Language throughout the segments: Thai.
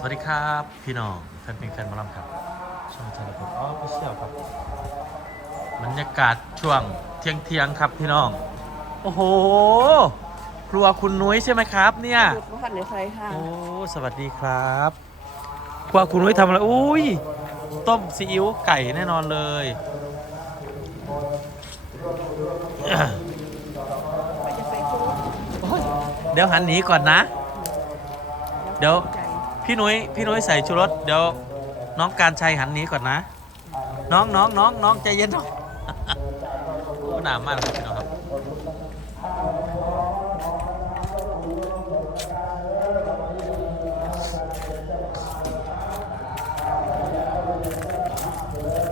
สวัสดีครับพี่น้องแฟนเพลงแฟนหมอลำครับ ช่องชาลพลอ๋อพี่เชี่ยวครับบรรยากาศช่วงเที่ยงเที่ยงๆครับพี่น้อง โอ้โห ครัวคุณนุ้ยใช่ไหมครับ เนี่ยหยุดพันในไฟค่ะโอ้สวัสดีครับ ครัวคุณนุ้ยทำอะไรอุ้ยต้มซีอิ๊วไก่แน่นอนเลยไปจะไปคุยโอ้ยเดี๋ยวหันหนีก่อนนะ เดี๋ยว พี่นุ้ยพี่นุ้ยใส่ชูรสเดี๋ยวน้องการชัยหันหนี้ก่อนนะ น้องน้องน้องน้องใจเย็นน้องโอ้หนามากครับพี่น้องครับ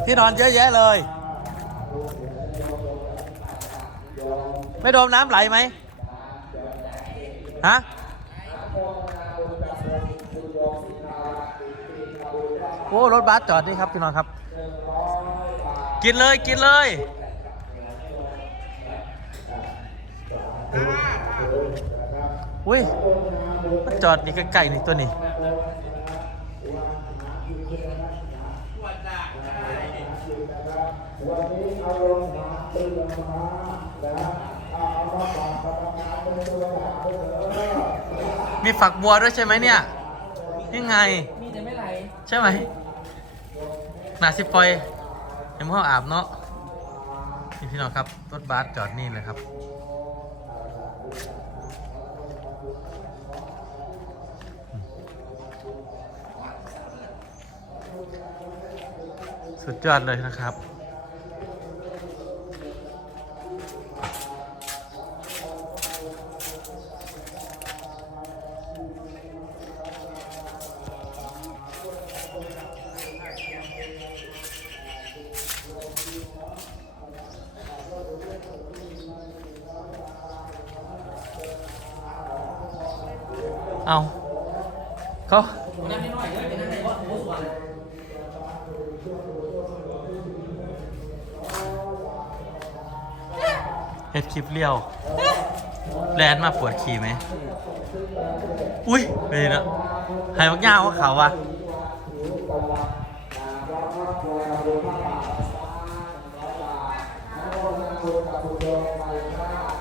ที่นอนเยอะแยะเลย ไม่โดนน้ำไหลไหมฮะ โอ้รถบัสจอดนี่ครับพี่น้องครับ กินเลยกินเลยอุ้ยมันจอดนี่ใกล้ๆนี่ตัวนี้มีฝักบัวด้วยใช่ไหมเนี่ยนี่ไงมีแต่ไม่ไหล ใช่ไหมหนาสิปล่อยในพ่ออาบเนาะนี่พี่น้องครับรถบัสจอดนี่เลยครับสุดยอดเลยนะครับ เอาเขาเฮ็ดคลิปเลี้ยว แลนมาปวดขี่ไหม อุ้ยไปเนะหายมักย่าวว่าเขาวะ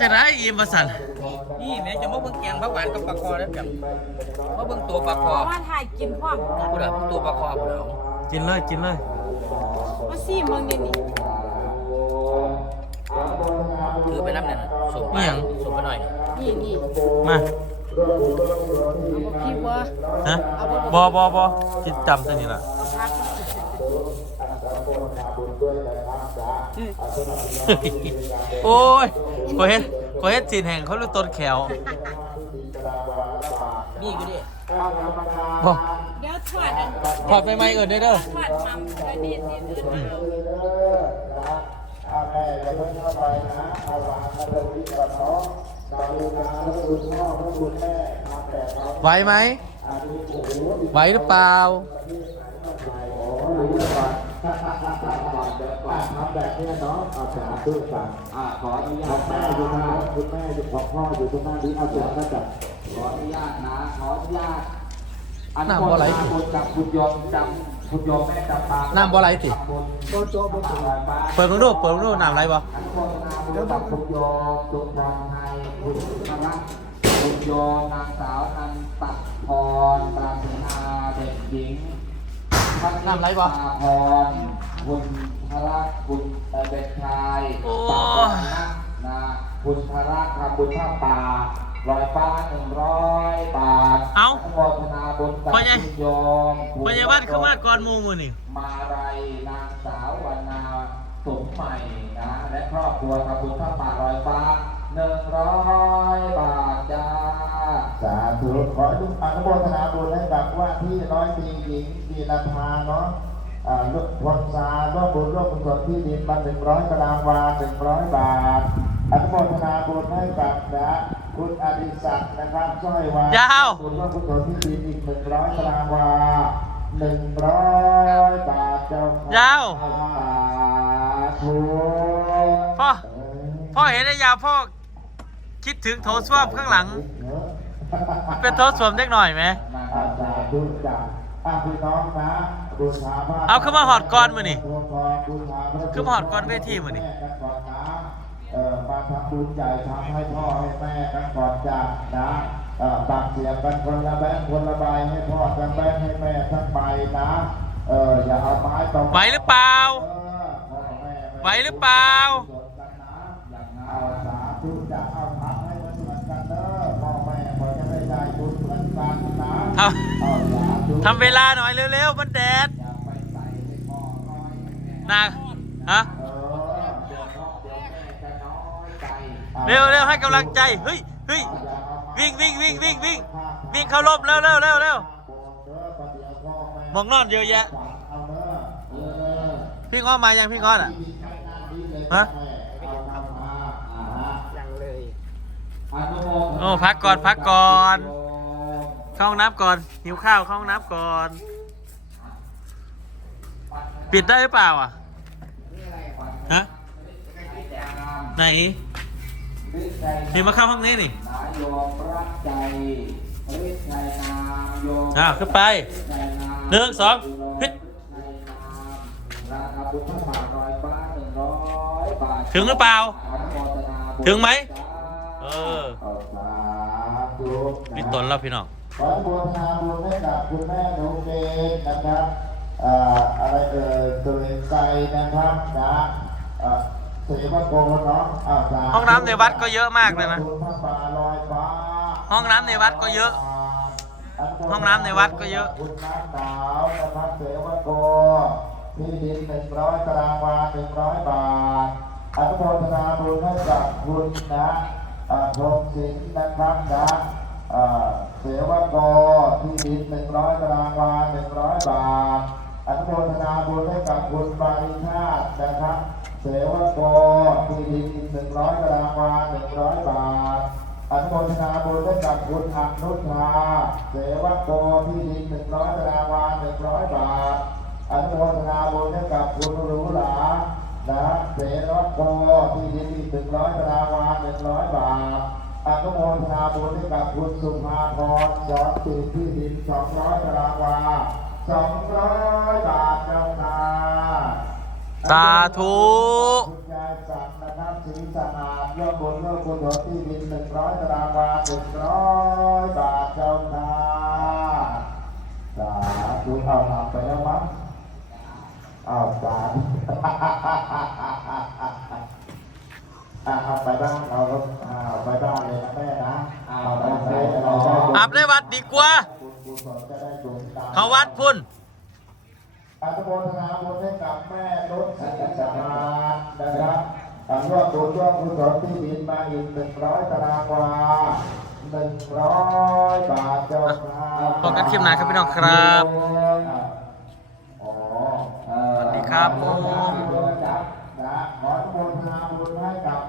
จากไหนอีมประสันนี่แม่จะมาเบิ่งแกงผักหวานกับปลาคอได้แบบมาเบิ่งตัวปลาคอว่าถ่ายกินพร้อมกันผู้ใดเบิ่งตัวปลาคอผู้ใดเอากินเลยกินเลยว่าซี่เมืองเดี๋ยวนี้ถือไปน้ำเนี่ยนะส่งไปส่งไปหน่อยนี่นี่มาเอาพี่ว่าฮะบอบอบอคิดจำตัวนี้ละเอาพัก โอ้ยขอเฮ็ดขอเฮ็ดจีนแห่งเขารู้ต้นแขวนี่ก็ดิบอเดี๋ยวถอดอันถอดไปไหมเอิญได้เด้อถอดทำไว้นี่นี่นี่ไหวไหมไหวหรือเปล่าทำแบบนี้เนาะเอาสาธุสั่งอ่าขออนุญาตแม่อยู่ทางนั้นคุณแม่อยู่ของพ่ออยู่ตรงหน้านี้เอาเสียงมาจับขออนุญาตนะขออนุญาตอันน้ำบ่ไหลบุญกับคุณโยมจำคุณโยมแม่จำปาน้ำบ่ไหลติบุญโตโตบุญสุขภาพเปิดมึงดูเปิดมึงดูน้ำไหลบ่อันโฆษณาบุญกับคุณโยมสุขพรไทยคุณธนรัตน์คุณโยมนางสาวนันตพรปราศนาเด็กหญิงน้ำไหลบ่พร คุณพระคุณเป็นชายโอ้นะนะคุณพระทำบุญผ้าป่าลอยฟ้าหนึ่งร้อยบาทเอ้าโมทนาบุญกับพ่อใหญ่คุณโยมพยาบาลเข้ามาก่อนหมูมือนี่มาไรนางสาววรรณาสมใหม่นะและคครอบครัวทำบุญข้าวป่าลอยฟ้าหนึ่งร้อยบาทจ้า สาธุขออนุโมทนาบุญให้กับว่าที่ร้อยตรีหญิงดีนาภาเนาะอ่าร่ วมพลสาร่วมบุญร่วมกุศลที่ดินมาหนึ่งร้อยตารางวาหนึ่งร้อยบาทอนุโมทนาบุญให้กับนะคุณอดิศักดิ์นะครับสร้อยวายาวบุญร่วมกุศลที่ดินอีกหนึ่งร้อยตารางวาหนึ่งร้อยบาทเจ้าค่ะยาวสาธุพ่อพ่อเห็นไอ้ยาวพ่อคิดถึงโถส้วมข้างหลัง เป็นโถส้วมเล็กหน่อยไหม อาสาธุจ้ะอะพี่น้องนะบูชาพระเอาขึ้นมาหอดก่อนมื้อนี่บูชาบูชาพระขึ้นมาหอดก่อนเวทีมื้อนี่แกันก่อนนะเออมาทำบุญใหญ่ทำให้พ่อให้แม่กันก่อนจ้ะนะเออตักเสียงกันคนละแบงค์คนละใบให้พ่อกันแบงค์ให้แม่ทั้งใบนะเอออย่าเอาไม้ตรงไหวหรือเปล่าเออพ่อแม่ไหวหรือเปล่าเอาสาธุจะเอาทำให้มันเหมือนกันเด้อพ่อแม่ขอจะได้ใจบุญเหมือนกันนะ ทเอาสาธุำทำเวลาหน่อยเร็วๆ มันแดดอย่าไปใส่ในหม้อน้อยนาฮะเออเดี๋ยวพ่อเดี๋ยวแม่จะน้อยใจเร็วเร็วให้กำลังใจ เฮ้ยเฮ้ยอย่าเอามาวิ่งวิ่งวิ่งวิ่งวิ่งวิ่งเข้าร่มเร็วเร็วเร็วเร็วเด้อประเดี๋ยวพ่อแม่มองนอนเยอะแยะเอาเด้อเออพี่ง้อมายังพี่ง้ออะที่ใช้งานดีเลยฮะแม่เอาทำมาอ่าฮะยังเลยอนุโมทนาโอ้พักก่อนพักก่อน เข้าห้องน้ำก่อน หิวข้าวเข้าห้องน้ำก่อน ปิดได้หรือเปล่าอะฮะไหนนี่มาเข้าห้องนี้นี่นายโยมรักใจฤทธิ์ชัยนามโยมอ้าวขึ้นไปชัยนามหนึ่งสองพิษชัยนามราคาบุญพระบาทลอยฟ้าหนึ่งร้อยบาทถึงหรือเปล่าอนุโมทนาบุญถึงไหมจ้าเออเอาสาธุนี่ตนแล้วพี่น้อง ขอบูชาบุญให้กับคุณแม่หนูเกณนะครับอ่าอะไรเอ่ยตัวเองใจนะครับนะอ่าเสวโกเนาะอ่าสาธุห้องน้ำในวัดก็เยอะมากเลยนะบุญพระป่าลอยฟ้าห้องน้ำในวัดก็เยอะ ห้องน้ำในวัดก็เยอะคุณน้ำหนาวนะครับเสวโกที่ดินหนึ่งร้อยตารางวาหนึ่งร้อยบาทอนุโมทนาบุญให้กับคุณนะอ่าพรหมสินนะครับนะอ่า เสวโกที่ดินหนึ่งร้อยตารางวาหนึ่งร้อยบาทอนุโมทนาบุญให้กับคุณปาริชาตินะครับเสวโกที่ดินหนึ่งร้อยตารางวาหนึ่งร้อยบาทอนุโมทนาบุญให้กับคุณอนุชาเสวโกที่ดินหนึ่งร้อยตารางวาหนึ่งร้อยบาทอนุโมทนาบุญให้กับคุณรูหรานะเสวโกที่ดินหนึ่งร้อยตารางวาหนึ่งร้อยบาท อนุโมทนาบุญให้กับคุณสุภาพรสอนติดที่ดินสองร้อยตารางวาสองร้อยบาทเจ้าค่ะสาธุ คุณยายสันนะครับศรีสนามร่วมบุญร่วมกุศลที่ดินหนึ่งร้อยตารางวาหนึ่งร้อยบาทเจ้าค่ะสาธุเอาทำไปแล้วมั้งเอาสาธุ อะเอาไปบ้านเราก็เอาไปบ้านเลยนะแม่นะเอาไปใส่อะไรได้บุญอาบในวัดดีกว่า บุญกุศลจะได้บุญตาม เขาวัดพุ่น อนุโมทนาบุญให้กับแม่นุชสัจจมานะครับอ่าร่วมบุญร่วมกุศลที่ดินมาอีกหนึ่งร้อยตารางวาหนึ่งร้อยบาทเจ้าค่ะพบกันคลิปหน้าครับพี่น้องครับ อ๋อสวัสดีครับผม นะขออนุโมทนาบุญ ให้กับ